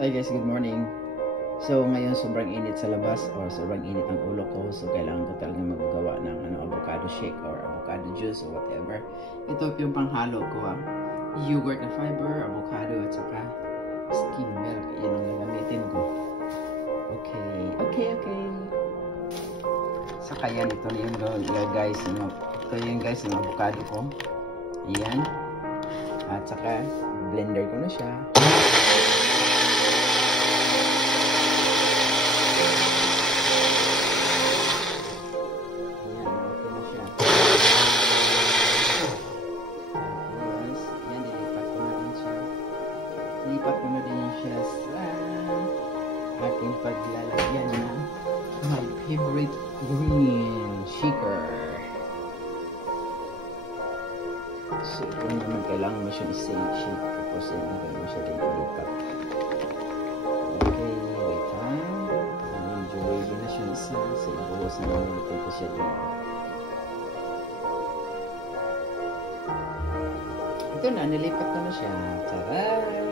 Hi guys, good morning. So ngayon sobrang init sa labas or sobrang init ang ulo ko, so kailangan ko talaga maggawa ng avocado shake or avocado juice or whatever. Ito yung panghalo ko, yogurt na fiber, avocado at saka skim milk. Yan ang gagamitin ko. Okay. Saka yan, ito na yung guys, ito yung guys yung avocado ko. Ayan. At saka blender ko na siya. Lipat ko na din siya sa aking paglalagyan ng my favorite green shaker. So ito naman kailangan mo siya i-shake tapos kailangan mo siya din ilipat. Okay, wait ha. Medyo ready na siya isa. So ibuhusan na natin ko siya din. Ito na, nilipat ko na siya. Taray!